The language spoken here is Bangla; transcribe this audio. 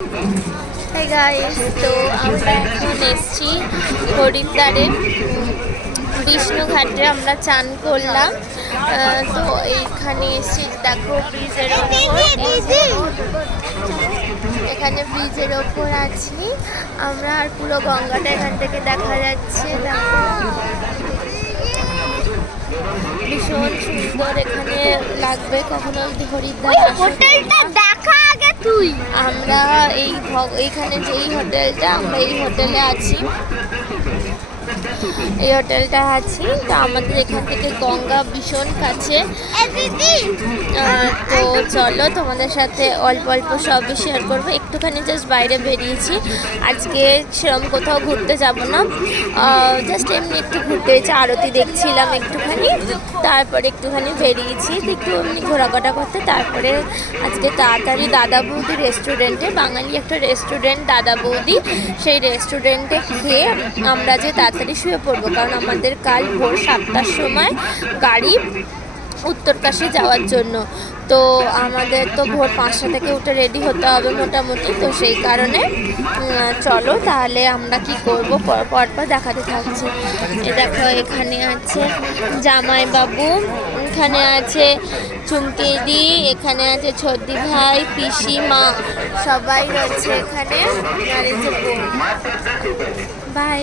হাই গাইস, তো আমরা এখন এসেছি হরিদ্বারে বিষ্ণুঘাটে। আমরা চান করলাম। তো এইখানে এসেছি, দেখো ব্রিজের ওপর, এখানে ব্রিজের ওপর আছি আমরা। আর পুরো গঙ্গাটা এখান থেকে দেখা যাচ্ছে। দেখো ভীষণ সুন্দর এখানে লাগবে কখনো হরিদ্বার। হোটেলটা দেখা আগে তুই। আমরা এইখানে যেই হোটেলটা, আমরা এই হোটেলে আছি, এই হোটেলটা আছি। তো আমাদের এখান থেকে গঙ্গা ভীষণ কাছে। তো চলো তোমাদের সাথে অল্প অল্প সবই শেয়ার করবো। একটুখানি জাস্ট বাইরে বেরিয়েছি, আজকে সেরকম কোথাও ঘুরতে যাব না, জাস্ট এমনি একটু ঘুরতে এসেছি, আরতি দেখছিলাম একটুখানি, তারপরে একটুখানি বেরিয়েছি একটু এমনি ঘোরাঘাটা করতে। তারপরে আজকে তাড়াতাড়ি দাদা বৌদি রেস্টুরেন্টে, বাঙালি একটা রেস্টুরেন্ট দাদা বৌদি, সেই রেস্টুরেন্টে খেয়ে আমরা যে তাড়াতাড়ি শুয়ে পড়বো, কারণ আমাদের কাল ভোর 7টার সময় গাড়ি উত্তরকাশী যাওয়ার জন্য। তো আমাদের তো ভোর 5টা থেকে উঠে রেডি হতে হবে মোটামুটি। তো সেই কারণে চলো তাহলে আমরা কি করবো পরপর দেখাতে থাকছি। এ দেখো এখানে আছে জামাইবাবু, এখানে আছে চুমকিদি, এখানে আছে ছোটি ভাই, পিসি মা, সবাই রয়েছে এখানে। আর এই যে বাই।